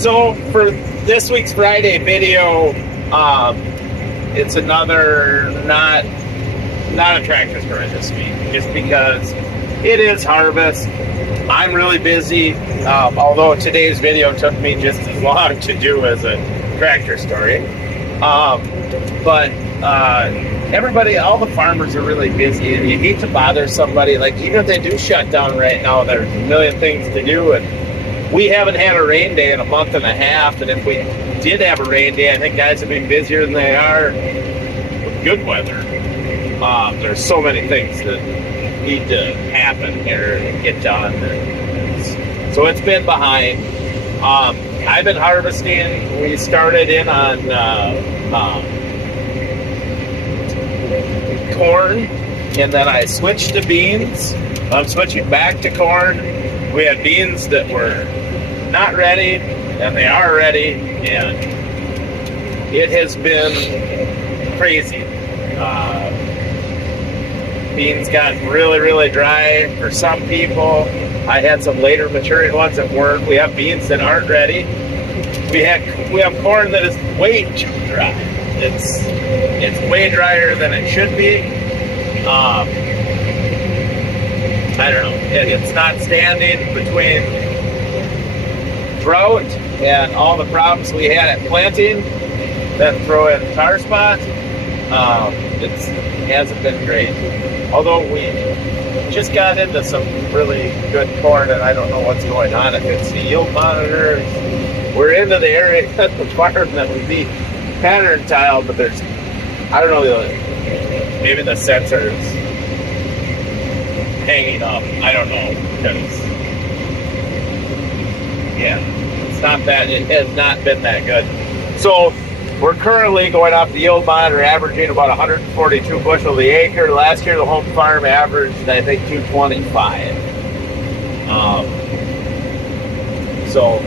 So for this week's Friday video, it's another not a tractor story this week, just because it is harvest. I'm really busy, although today's video took me just as long to do as a tractor story. But everybody, all the farmers are really busy, and you hate to bother somebody. Like, even if they do shut down right now, there's a million things to do, and we haven't had a rain day in a month and a half, and if we did have a rain day, I think guys would be busier than they are with good weather. There's so many things that need to happen here and get done. And so it's been behind. I've been harvesting. We started in on corn, and then I switched to beans. I'm switching back to corn. We had beans that were not ready, and they are ready, and it has been crazy. Beans got really dry for some people. I had some later maturing ones that weren't. We have beans that aren't ready. We have corn that is way too dry. It's way drier than it should be. I don't know. It's not standing between drought and all the problems we had at planting. Then throw in tar spot. It hasn't been great. Although we just got into some really good corn, and I don't know what's going on. If it's the yield monitor, we're into the area at the farm that we be pattern tile, but there's, I don't know, maybe the sensor's hanging up. I don't know, because it's not that, it has not been that good. So we're currently going off the yield monitor, averaging about 142 bushel the acre. Last year, the home farm averaged, I think, 225. So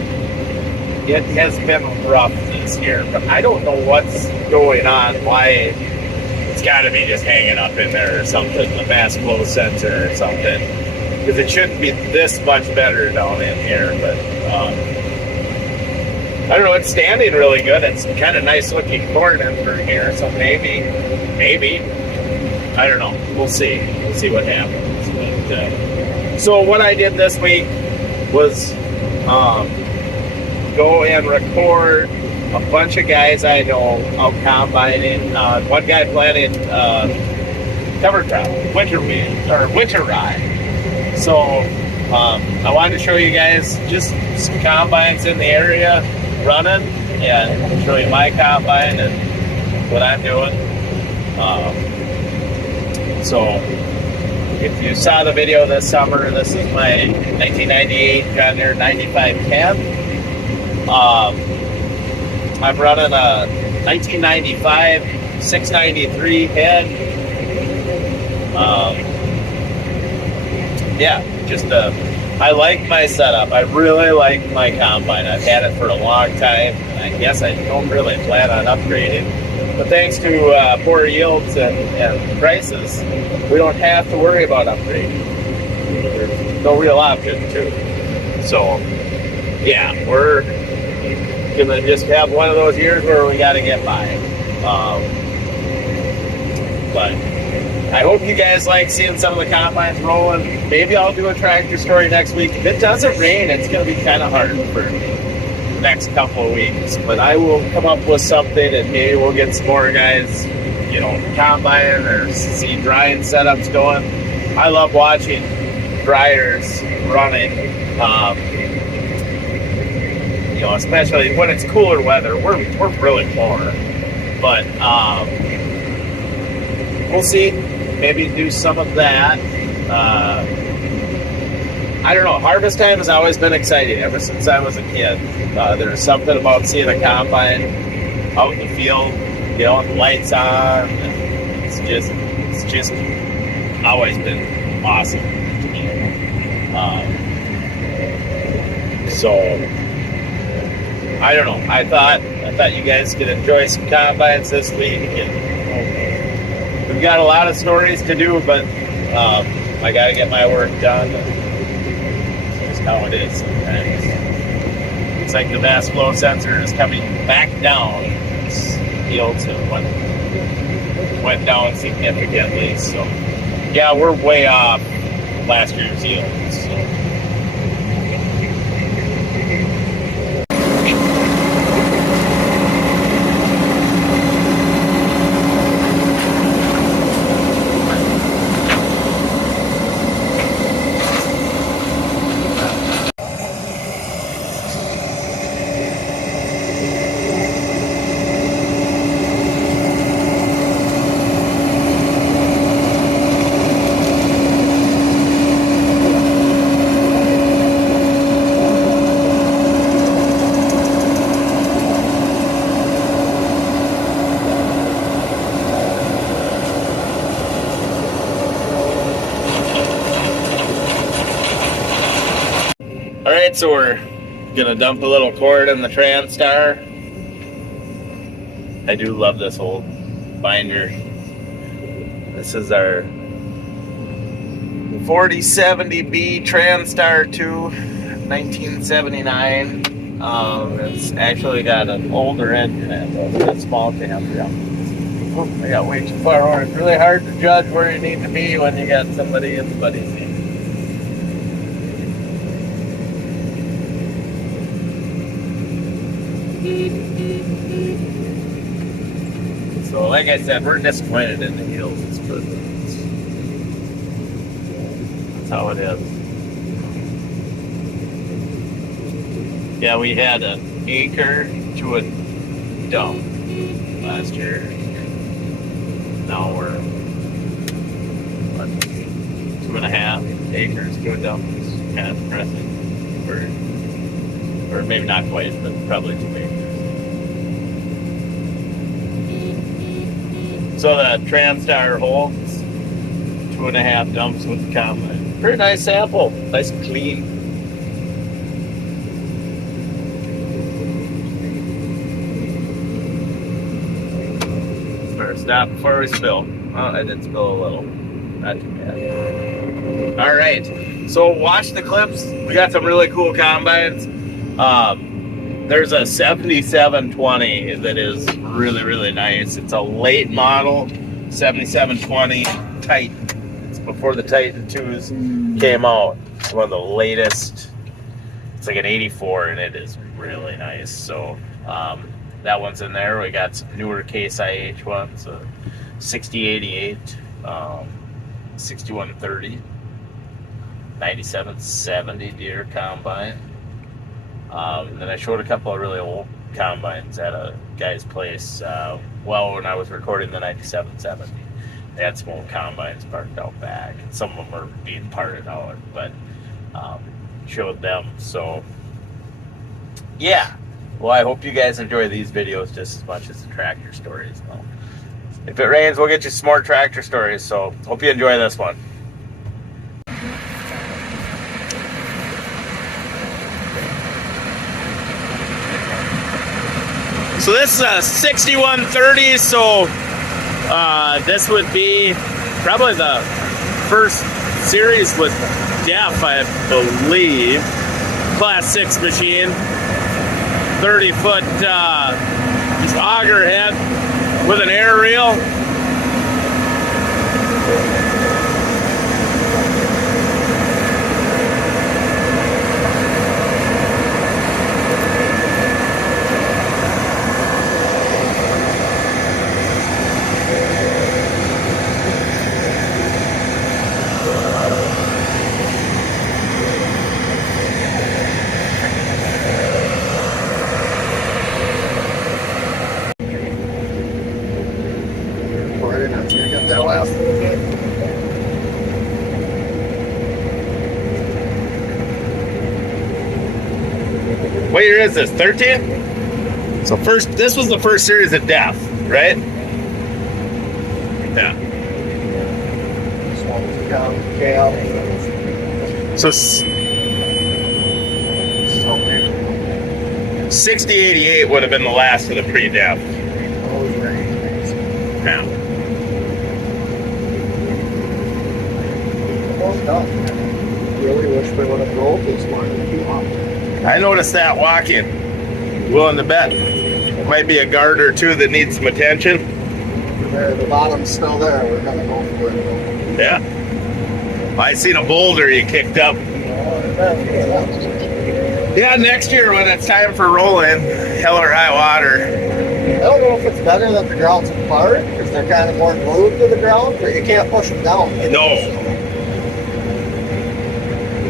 it has been rough this year, but I don't know what's going on, why it's got to be just hanging up in there or something, the mass flow sensor or something, because it shouldn't be this much better down in here, but I don't know, it's standing really good. It's kind of nice looking corn in through here, so maybe, I don't know. We'll see what happens. But, so what I did this week was go and record a bunch of guys I know out combining. One guy planted cover crop, winter wheat, or winter rye. So I wanted to show you guys just some combines in the area running, and show you my combine and what I'm doing. So if you saw the video this summer, this is my 1998 John Deere 9510. I'm running a 1995 693 head. I like my setup. I really like my combine. I've had it for a long time, and I guess I don't really plan on upgrading. But thanks to poor yields and prices, we don't have to worry about upgrading. There's no real option, too. So, we're gonna just have one of those years where we got to get by. But I hope you guys like seeing some of the combines rolling. Maybe I'll do a tractor story next week. If it doesn't rain, it's going to be kind of hard for the next couple of weeks. But I will come up with something, and maybe we'll get some more guys, combine or see drying setups going. I love watching dryers running, especially when it's cooler weather. We're really poor. But we'll see. Maybe do some of that. I don't know. Harvest time has always been exciting ever since I was a kid. There's something about seeing a combine out in the field, the lights on. It's just always been awesome to me. So I don't know. I thought you guys could enjoy some combines this week. We've got a lot of stories to do, but I got to get my work done. That's just how it is sometimes. looks like the mass flow sensor is coming back down. Yields have went down significantly. So yeah, we're way off last year's yields. So. Alright, so we're gonna dump a little cord in the Transar. I do love this old binder. This is our 4070B Transar 2, 1979. It's actually got an older engine in it, a small cam. Oh, I got way too far over. It's really hard to judge where you need to be when you got somebody in the buddy seat. So, like I said, we're disappointed in the yields, but that's how it is. Yeah, we had an acre to a dump last year. Now we're, what, 2.5 acres to a dump. It's kind of depressing. Or maybe not quite, but probably 2 acres. So the Transar holds 2.5 dumps with the combine. Pretty nice sample, nice and clean. First stop before we spill. Oh, I did spill a little. Not too bad. All right, so watch the clips. We got some really cool combines. There's a 7720 that is really, really nice. It's a late model 7720 Titan. It's before the Titan 2s came out. It's one of the latest. It's like an 84 and it is really nice. So that one's in there. We got some newer Case IH ones, 6088, 6130, 9770 Deere combine. Then I showed a couple of really old combines at a guy's place. When I was recording the 9770, they had some old combines parked out back. Some of them are being parted out, but showed them. So yeah, well, I hope you guys enjoy these videos just as much as the tractor stories. Well, if it rains, we'll get you some more tractor stories. So hope you enjoy this one. So this is a 6130, so this would be probably the first series with DEF, I believe. Class 6 machine. 30-foot auger head with an air reel. What year is this? 13? So this was the first series of DEF, right? Yeah. So 6088 would have been the last of the pre-DEF. Yeah. Really wish they would have rolled this one too hot. I noticed that walking. Willing to bet might be a guard or two that needs some attention. There, the bottom's still there. We're gonna go for it. Yeah. I seen a boulder you kicked up. Yeah, next year when it's time for rolling, hell or high water. I don't know if it's better that the ground's apart because they're kind of more glued to the ground, but you can't push them down. No.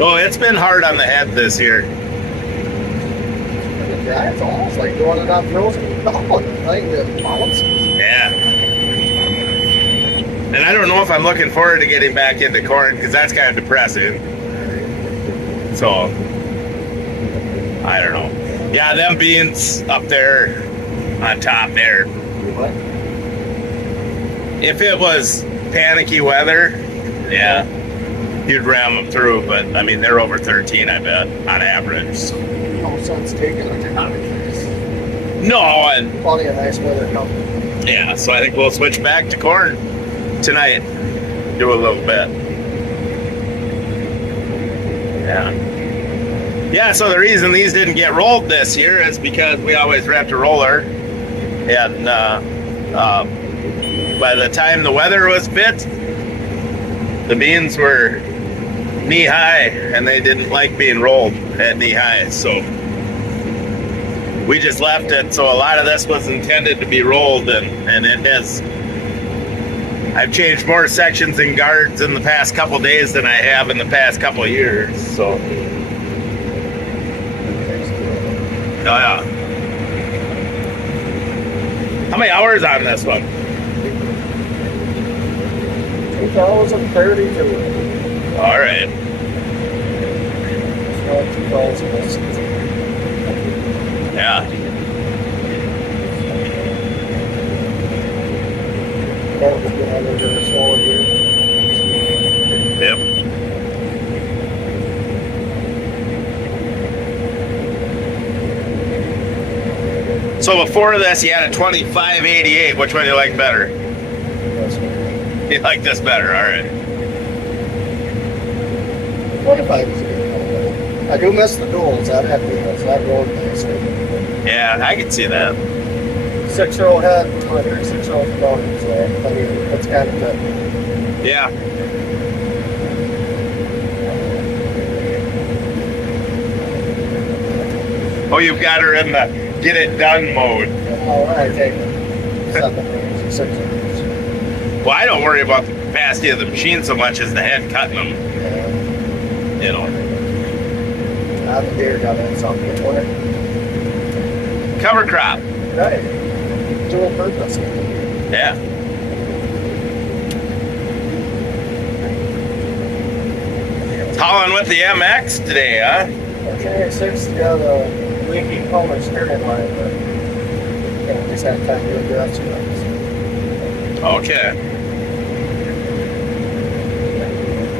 Oh, it's been hard on the head this year. Yeah, it's almost like doing it on frozen milk, like the bounces. Yeah. And I don't know if I'm looking forward to getting back into corn because that's kind of depressing. So, I don't know. Yeah, them beans up there on top there. What? If it was panicky weather, yeah, you'd ram them through. But, I mean, they're over 13, I bet, on average. So. No sense taking it out of this. No, and Plenty of nice weather coming. yeah, so I think we'll switch back to corn tonight. Do a little bit. Yeah. Yeah, so the reason these didn't get rolled this year is because we always wrapped a roller. And by the time the weather was fit, the beans were knee high and they didn't like being rolled at knee high. So we just left it. So a lot of this was intended to be rolled and it is. I've changed more sections and guards in the past couple days than I have in the past couple years. So. Oh, yeah. How many hours on this one? 2032. All right. Yeah. Yep. So before this, you had a 2588. Which one do you like better? You like this better, all right. 25 is a good one. I do miss the duals. That had to be that road nice. Yeah, I can see that. 6-row head, 6-row motor, so I mean, that's kind of good. Yeah. Oh, you've got her in the get it done mode. Oh, I take 7 rows, 6 rows. Well, I don't worry about the capacity of the machine so much as the head cutting them. Yeah. You know. The Deere got in something for it. Cover crop. Right. Dual purpose. Yeah. Hauling with the MX today, huh? Okay, 6 got a leaky Homer steering line, but just had time to address it. Okay.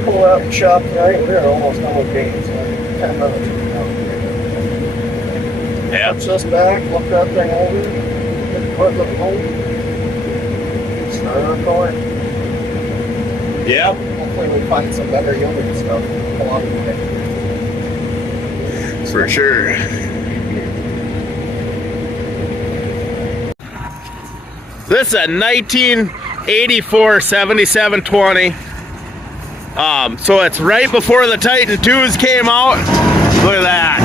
Pull out and shop tonight. We're almost done with games. 10 minutes. Yeah. Puts us back, look that thing over, put the home, start our corn. Yeah. Hopefully we find some better yielding stuff along the way. For sure. This is a 1984 7720. So it's right before the Titan 2s came out. Look at that.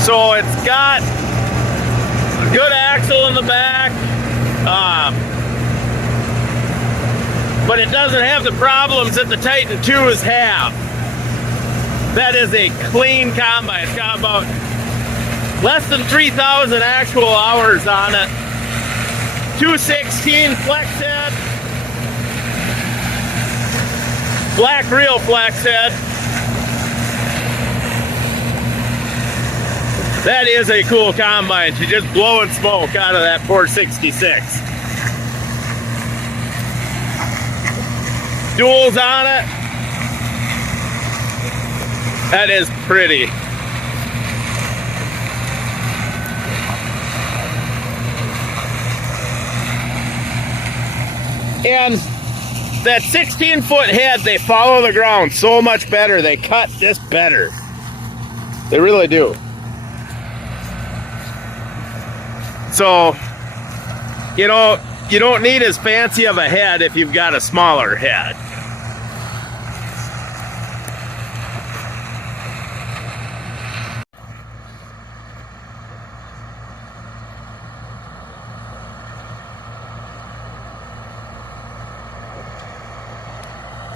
So it's got a good axle in the back. But it doesn't have the problems that the Titan 2s have. That is a clean combine. It's got about less than 3,000 actual hours on it. 216 flex head. Black reel flex head. That is a cool combine. She's just blowing smoke out of that 466. Duals on it. That is pretty. And that 16-foot head, they follow the ground so much better. They cut just better. They really do. So, you know, you don't need as fancy of a head if you've got a smaller head.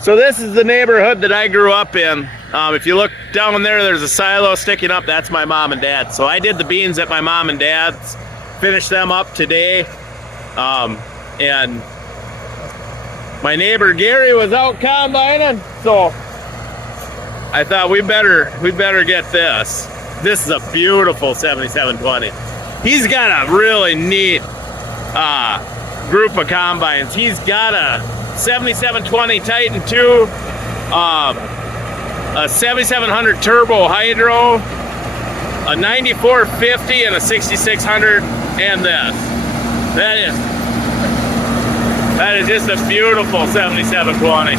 So this is the neighborhood that I grew up in. If you look down there, there's a silo sticking up. That's my mom and dad. So I did the beans at my mom and dad's, finished them up today. And my neighbor Gary was out combining, so I thought we better get this. This is a beautiful 7720. He's got a really neat group of combines. He's got a 7720 Titan 2, a 7700 Turbo Hydro, a 9450, and a 6600, and this. That is just a beautiful 7720.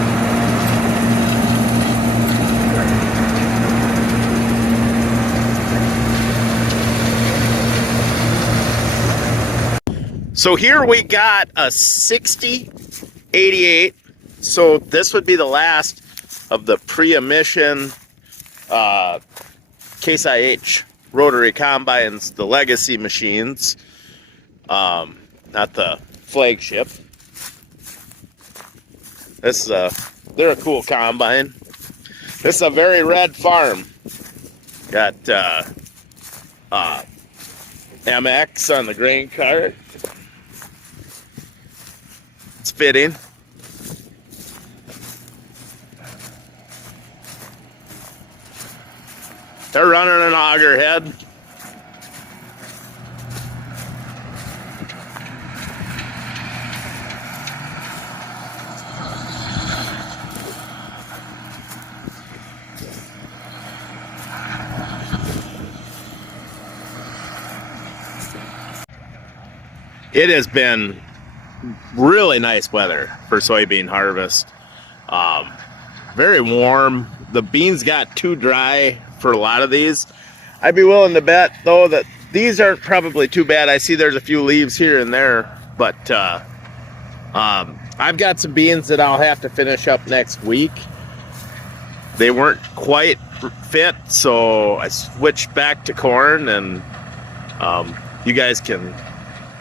So here we got a 6088. So this would be the last of the pre-emission Case IH rotary combines, the legacy machines, not the flagship. This is they're a cool combine. This is a very red farm. Got MX on the grain cart. It's fitting. They're running an auger head. It has been really nice weather for soybean harvest. Very warm. The beans got too dry for a lot of these. I'd be willing to bet, though, that these aren't probably too bad. I see there's a few leaves here and there, but I've got some beans that I'll have to finish up next week. They weren't quite fit, so I switched back to corn, and you guys can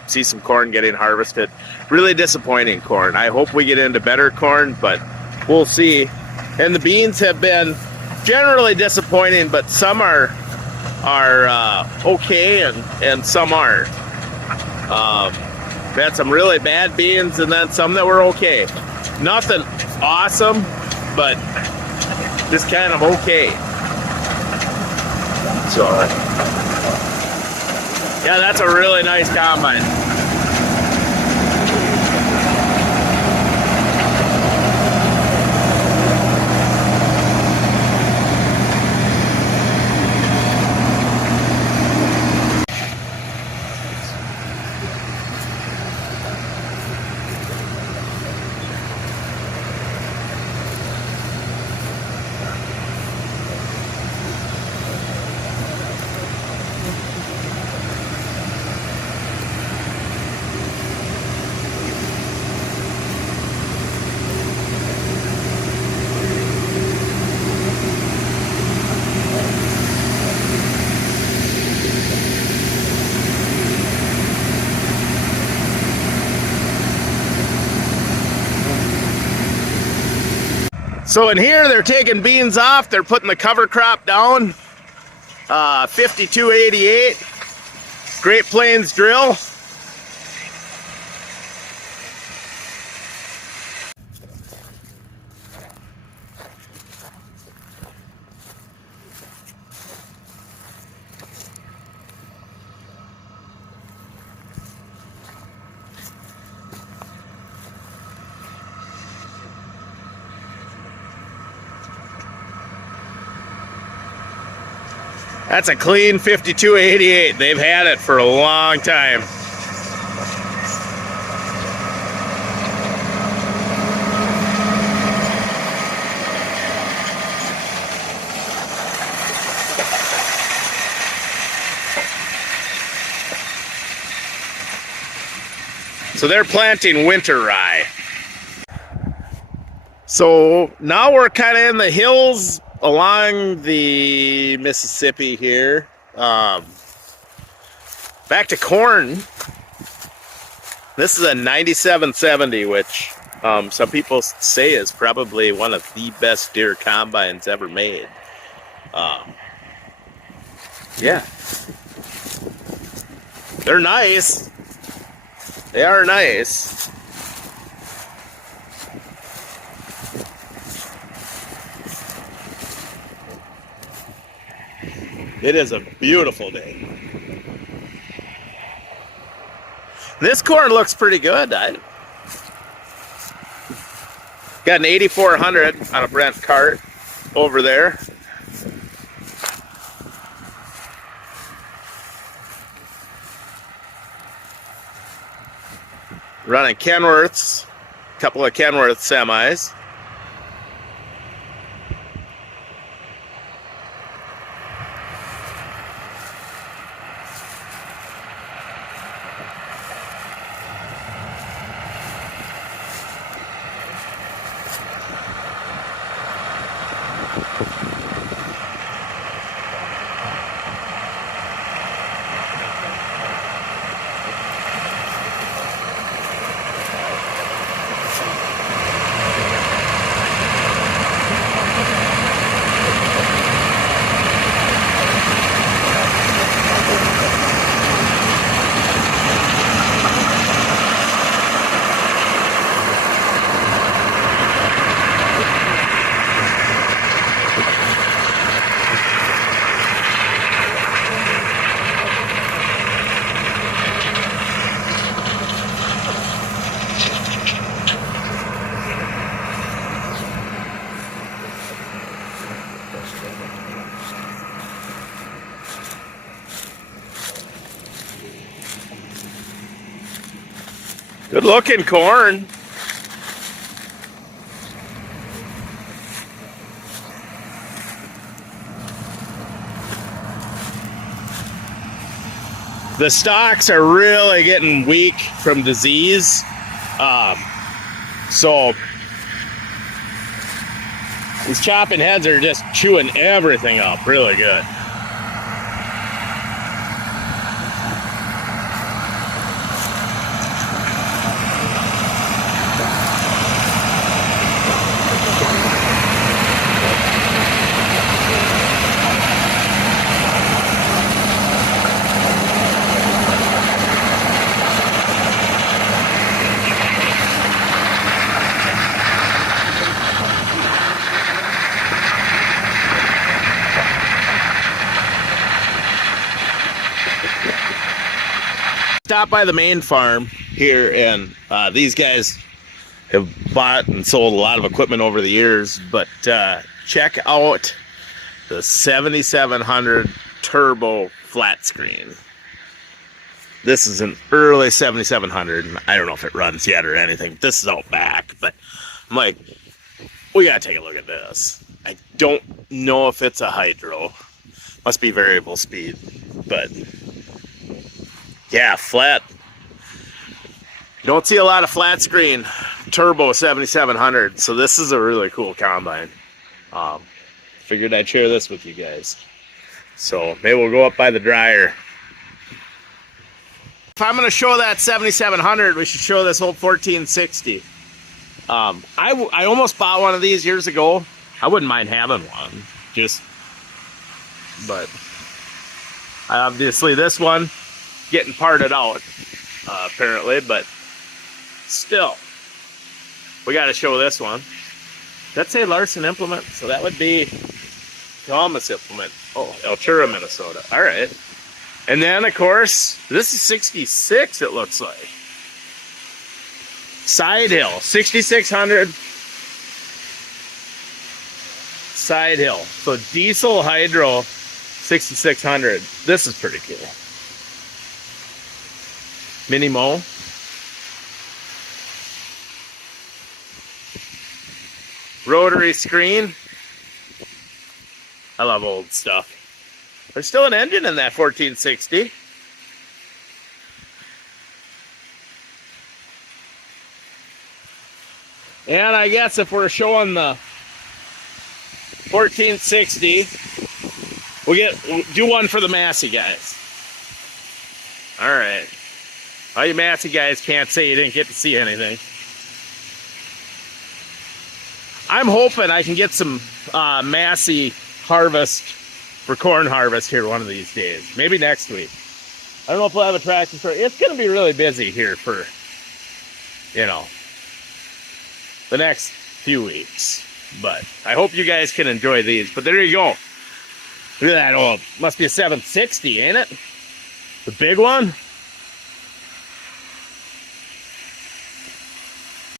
see some corn getting harvested. Really disappointing corn. I hope we get into better corn, but we'll see. And the beans have been generally disappointing, but some are okay and some aren't. We had some really bad beans and then some that were okay. Nothing awesome, but just kind of okay. So yeah, that's a really nice combine. So in here, they're taking beans off. They're putting the cover crop down. 5288 Great Plains drill. That's a clean 5288. They've had it for a long time. So they're planting winter rye. So now we're kind of in the hills along the Mississippi here. Back to corn. This is a 9770, which some people say is probably one of the best Deere combines ever made. Yeah. They're nice. They are nice. It is a beautiful day. This corn looks pretty good. I got an 8400 on a Brent cart over there. Running Kenworths, a couple of Kenworth semis. Good looking corn. The stalks are really getting weak from disease. So these chopping heads are just chewing everything up really good. Stop by the main farm here, and these guys have bought and sold a lot of equipment over the years, but check out the 7700 turbo flat screen. This is an early 7700, and I don't know if it runs yet or anything. This is out back, but I'm like, we gotta take a look at this. I don't know if it's a hydro. Must be variable speed, but yeah, flat. You don't see a lot of flat screen turbo 7700, so this is a really cool combine. Figured I'd share this with you guys. So maybe we'll go up by the dryer. If I'm going to show that 7700, we should show this whole 1460. I almost bought one of these years ago. I wouldn't mind having one, but obviously this one getting parted out apparently, but still we got to show this one. Let's say Larson implement, so that would be Thomas implement. Oh, Altura, Minnesota. All right. And then of course this is 66, it looks like. Side hill 6600 side hill, so diesel hydro 6600. This is pretty cool. Mini mow. Rotary screen. I love old stuff. There's still an engine in that 1460. And I guess if we're showing the 1460, we'll do one for the Massey guys. All right. All you Massey guys can't say you didn't get to see anything. I'm hoping I can get some Massey harvest for corn harvest here one of these days. Maybe next week. I don't know if we'll have a tractor store. It's going to be really busy here for, you know, the next few weeks. But I hope you guys can enjoy these. But there you go. Look at that old. Must be a 760, ain't it? The big one.